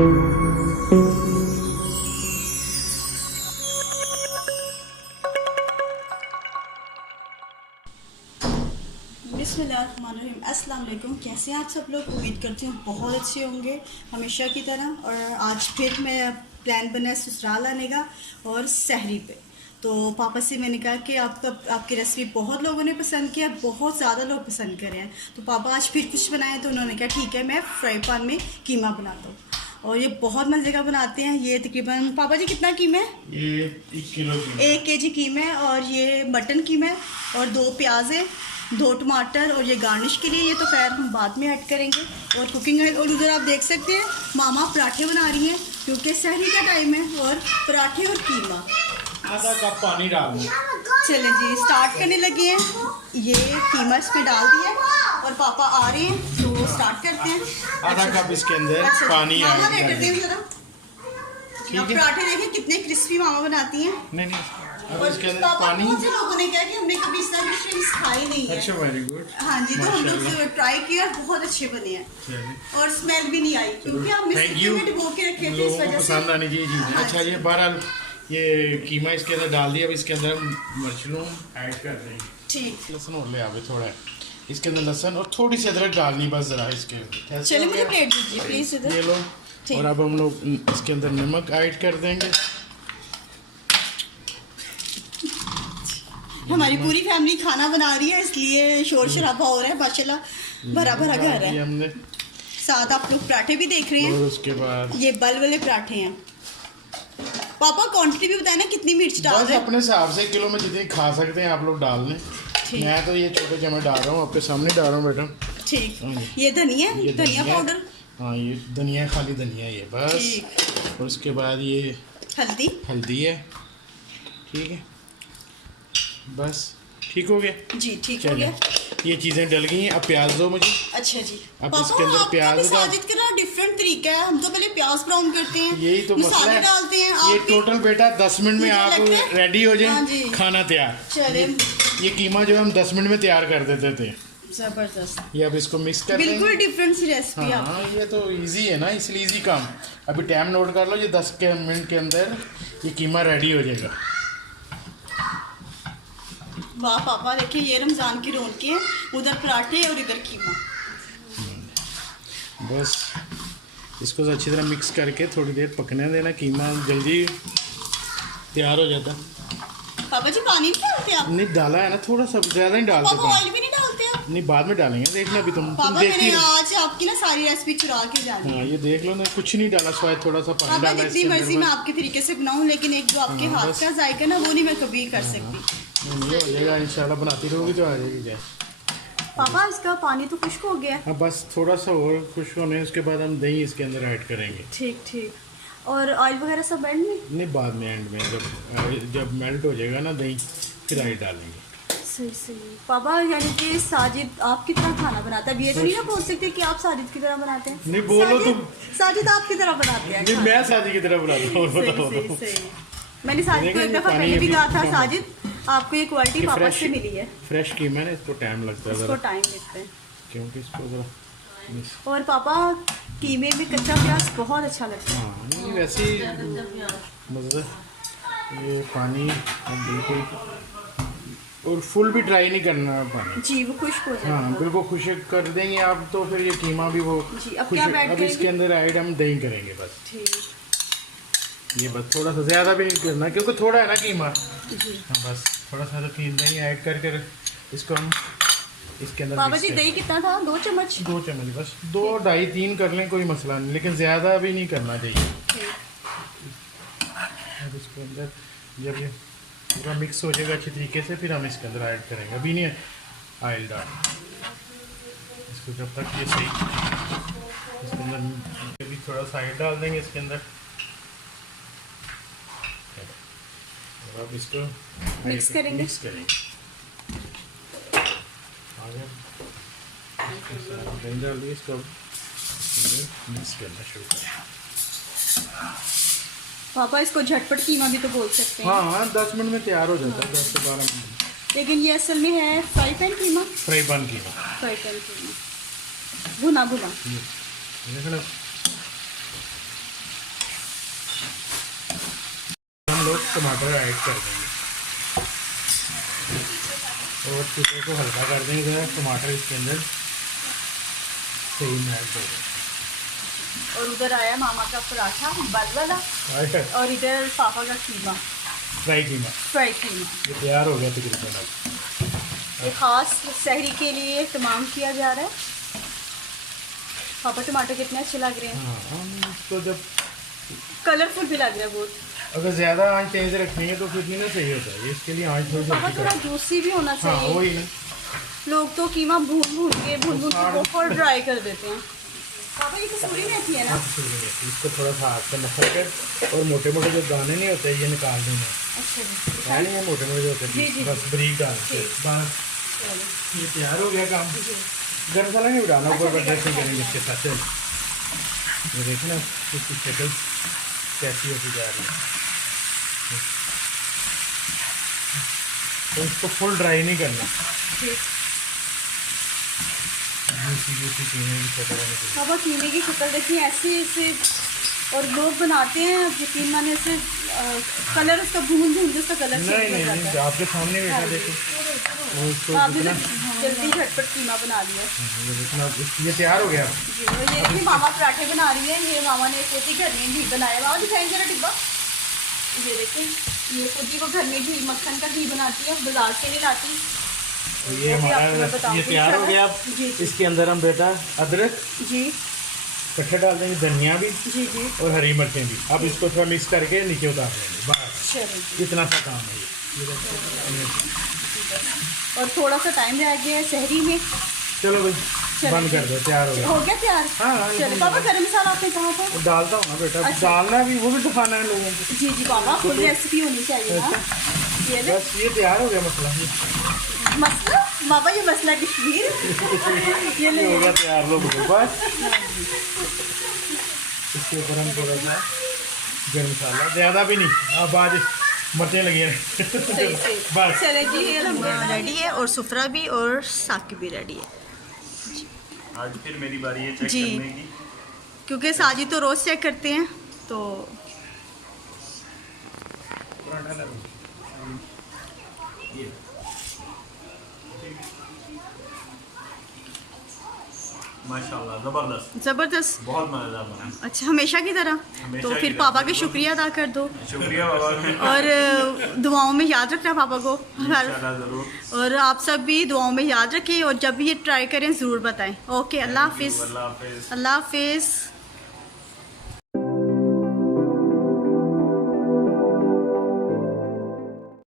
बिस्मिल्लाहिर्रहमानिर्रहीम। अस्सलाम वालेकुम। कैसे हैं आप सब लोग? उम्मीद करती हूँ बहुत अच्छे होंगे हमेशा की तरह। और आज फिर मैं प्लान बना है ससुराल आने का और सहरी पे। तो पापा से मैंने कहा कि आपकी रेसिपी बहुत लोगों ने पसंद किया, बहुत ज़्यादा लोग पसंद कर रहे हैं। तो पापा आज फिर कुछ बनाए तो उन्होंने कहा ठीक है मैं फ्राई पैन में कीमा बनाता हूँ। और ये बहुत मज़े का बनाते हैं। ये तकरीबन पापा जी कितना कीमा है? ये 1 किलो 1 केजी कीमा है। और ये मटन कीमा है और 2 प्याज है, 2 टमाटर और ये गार्निश के लिए। ये तो खैर हम बाद में ऐड करेंगे। और कुकिंग ऑयल। और उधर आप देख सकते हैं मामा पराठे बना रही हैं क्योंकि सहरी का टाइम है। और पराठे और कीमा। आधा कप पानी डाल दें। चलें जी स्टार्ट करने लगे हैं। ये कीमा इसमें डाल दिया और पापा आ रहे हैं तो स्टार्ट करते हैं। आधा कप इसके अंदर पानी मामा ऐड करते हैं जरा। पराठे देखें कितने क्रिस्पी मामा बनाती हैं। नहीं अब इसके अंदर पापा पानी। बहुत से लोगों ने कहा कि हमने कभी इस तरह की डिश खाई नहीं है। अच्छा वेरी गुड। हाँ जी, तो हम लोग ट्राई किया, बहुत अच्छे बने हैं और स्मेल भी नहीं आई क्योंकि आप मिक्सी में डुबो के रखे थे, इस वजह से पसंद आनी चाहिए चीज़। हाँ अच्छा ये बहरहाल ये कीमा इसके अंदर डाल दिया। अब इसके अंदर हम मशरूम ऐड कर देंगे। ठीक। लहसुन और ले आवे थोड़ा इसके अंदर लहसुन और थोड़ी सी अदरक डालनी बस ज़रा इसके अंदर। चलिए मुझे प्लेट दीजिए प्लीज इधर। ये लो। और अब हम लोग इसके अंदर नमक ऐड कर देंगे। हमारी पूरी फैमिली खाना बना रही है इसलिए शोर शराबा हो रहा है। माशाल्लाह भरा भरा घर है। हमने साथ आप लोग पराठे भी देख रहे हैं। और उसके बाद ये बल वाले पराठे हैं। पापा क्वांटिटी भी बताए ना कितनी मिर्च डाल रहे हैं? अपने हिसाब से किलो में जितनी खा सकते हैं आप लोग डाल लें। मैं तो ये छोटे चम्मच डाल रहा हूँ, आपके सामने डाल रहा हूँ बेटा। ठीक। ये धनिया पाउडर। हाँ ये धनिया, खाली धनिया ये बस। और उसके बाद ये हल्दी है। ठीक है बस ठीक हो गया जी। ठीक हो गया। ये चीज़ें डल गई हैं। अब प्याज दो मुझे। अच्छा जी। अब इसके अंदर प्याज साजिद का डिफरेंट तरीका है। हम तो पहले प्याज ब्राउन करते हैं, यही तो मसला है। डालते हैं। ये टोटल बेटा 10 मिनट में आप रेडी हो जाए। हाँ खाना तैयार। चले ये कीमा जो हम 10 मिनट में तैयार कर देते थे। जबरदस्त। ये अब इसको मिक्स कर देंगे। बिल्कुल डिफरेंट सी रेसिपी। हाँ ये तो इजी है ना, इसलिए इजी काम। अभी टाइम नोट कर लो, ये 10 मिनट के अंदर ये कीमा रेडी हो जाएगा। वाह पापा देखिए ये रमज़ान की रौनकें हैं। उधर पराठे और इधर कीमा। बस इसको अच्छी तरह मिक्स करके थोड़ी देर पकने देना। कीमा जल्दी तैयार हो जाता है। पापा जी पानी नहीं डालते आप? नहीं डाला है ना, थोड़ा सा ज़्यादा ही डालते पापा ऑयल भी नहीं डालते आप? नहीं बाद में डालेंगे, देखना भी तुम पापा देखती मैंने आज आपकी ना सारी रेसिपी चुरा के डाली। हाँ ये देख लो ना, कुछ नहीं डाला, शायद थोड़ा सा पानी पापा डाला। जितनी मर्जी मैं आपके तरीके से बनाऊं लेकिन एक जो आपके हाथ का जायका ना वो नहीं मैं कभी कर सकती। नहीं हो जाएगा इंशाल्लाह, बनाती रहोगी तो आ जाएगी जाए। पापा इसका पानी तो खुश्क हो गया। हाँ बस थोड़ा सा और खुश्क होने उसके बाद हम दही इसके अंदर ऐड करेंगे। ठीक। और ऑयल वगैरह सब एंड में? नहीं बाद में एंड में जब मेल्ट हो जाएगा ना दही फिर ऑयल डालेंगे। सही। पापा यानी कि साजिद आपकी तरह खाना बनाता है। ये तो नहीं ना बोल सकते कि आप साजिद की तरह बनाते हैं। नहीं बोलो तुम। साजिद आपकी तरह बनाते हैं। नहीं मैं साजिद की तरह बनाता हूँ। सही। मैंने साजिद को एक दफ़ा पहले भी कहा था, साजिद आपको ये क्वालिटी पापा से मिली है। फ्रेश कीमा है, इसको टाइम लगता है। इसको टाइम लगता है क्योंकि इसको जरा। और पापा कीमे में कच्चा प्याज बहुत अच्छा लगता है। हाँ नहीं वैसे मज़े। ये पानी हम बिल्कुल और फुल भी ड्राई नहीं करना पानी जी, वो खुश्क हो जाएगा। हाँ बिल्कुल खुश्क कर देंगे आप तो फिर ये कीमा भी वो जी। अब क्या ऐड अब इसके अंदर ऐड हम दही करेंगे बस। ठीक। ये बस थोड़ा सा, ज़्यादा भी नहीं करना क्योंकि थोड़ा है ना कीमा। जी। हाँ बस थोड़ा सा दही ऐड कर इसको हम इसके अंदर। पापा जी दही कितना था? 2 चम्मच? 2 चम्मच बस, 2 2.5 3 कर लें, कोई मसला नहीं, लेकिन ज़्यादा भी नहीं करना चाहिए। अब इसके अंदर जब ये पूरा मिक्स हो जाएगा अच्छी तरीके से फिर हम इसके अंदर ऐड करेंगे। अभी नहीं ऑयल डाल इसको जब तक ये सही। इसके अंदर अभी थोड़ा सा ऑयल डाल देंगे इसके अंदर। अब इसको मिक्स करेंगे। आगे दही डाल दिए, इसको मिक्स करना शुरू करें। पापा इसको झटपट कीमा भी तो बोल सकते हैं। हाँ 10 मिनट में तैयार हो जाता है, 10 से 12 मिनट। लेकिन ये असल में है फ्राई पैन कीमा। फ्राई पैन कीमा भुना। लोग टमाटर ऐड कर देंगे और चूल्हे को हल्का कर देंगे ज़रा, टमाटर इसके अंदर सही मैश हो जाए। और उधर आया मामा का पराठा बल वाला, और इधर पापा का कीमा, फ्राई कीमा, फ्राई कीमा। ये तैयार हो गया तकरीबन। अब ये ख़ास सहरी के लिए तमाम किया जा रहा है। पापा टमाटर कितने अच्छे लग रहे हैं, हाँ, तो जब कलरफुल भी लग रहा है बहुत। अगर ज़्यादा आंच तेज़ रखनी है तो फिर नहीं ना सही होता है, इसके लिए आंच थोड़ी पापा सी थोड़ा जूसी भी होना हाँ चाहिए। वही ना। लोग तो कीमा भून के बहुत ड्राई कर देते हैं। पापा ये कसूरी मेथी है ना? इसको थोड़ा सा हाथ से मसल कर और मोटे मोटे जो दाने नहीं होते ये निकाल देने। अच्छा है नहीं, ये मोटे मोटे जो होते जी, हैं जी। बस बारीक डाल के बस ये तैयार हो गया काम। गरम मसाला नहीं डालना, ऊपर पर ड्रेसिंग करेंगे इसके साथ। ये देखें ना इसकी शक्ल कैसी होती जा रही है। तो इसको फुल ड्राई नहीं करना, जूसी कीमे की शक्ल होनी चाहिए। पापा कीमे की शक्ल देखिए ऐसे ऐसे, और लोग बनाते हैं यकीन माने से कलर उसका भून के उसका कलर नहीं चेंज हो नहीं जाता नहीं, है। आपके सामने बैठा देखो और इसको आपने जितना तो जल्दी झटपट कीमा बना लिया। ये जितना ये तैयार हो गया। जी, और ये भी मामा पराठे बना रही है। ये मामा ने खुद ही घर में घी बनाया। मामा दिखाएंगे जरा डिब्बा। ये देखें, ये खुद ही वो घर में घी मक्खन का घी बनाती है, बाजार से नहीं लाती। तो ये हमारा ये तैयार हो गया। जी इसके अंदर हम बेटा अदरक जी इकट्ठे डाल देंगे, धनिया भी जी जी। और हरी मिर्चें भी। अब इसको थोड़ा मिक्स करके नीचे उतार देंगे, बस चलो जी। इतना सा काम है ये। और थोड़ा सा टाइम रह गया है सहरी में। चलो भाई चलो बंद कर दो, तैयार हो गया। हो गया तैयार। हाँ, चलो पापा गरम मसाला आपने कहा था? वो डालता हूँ ना बेटा, अच्छा। डालना भी वो भी दिखाना है लोगों को। जी जी पापा, फुल रेसिपी होनी चाहिए ना। ये ले बस ये तैयार हो गया मसला। मसला पापा, ये मसला कश्मीर। ये ले हो गया तैयार लोगों को बस। इसके ऊपर हम थोड़ा सा गरम मसाला, ज़्यादा भी नहीं, अब आज मरने लगी है सही से। बस। चले जी, रेडी है और सुफरा भी और साकी भी रेडी है। आज फिर मेरी बारी है चेक जी। करने की। क्योंकि साजी तो रोज़ चेक करते हैं तो माशाल्लाह ज़बरदस्त, ज़बरदस्त। बहुत मज़ेदार बना। अच्छा, हमेशा की तरह। हमेशा तो की फिर तरह, पापा के बिल्कुल। शुक्रिया अदा कर दो शुक्रिया बाबा। और दुआओं में याद रखना पापा को। इंशाल्लाह ज़रूर। और आप सब भी दुआओं में याद रखें और जब भी ये ट्राई करें ज़रूर बताएं। ओके, अल्लाह हाफिज़। अल्लाह हाफिज़। अल्लाह हाफिज़।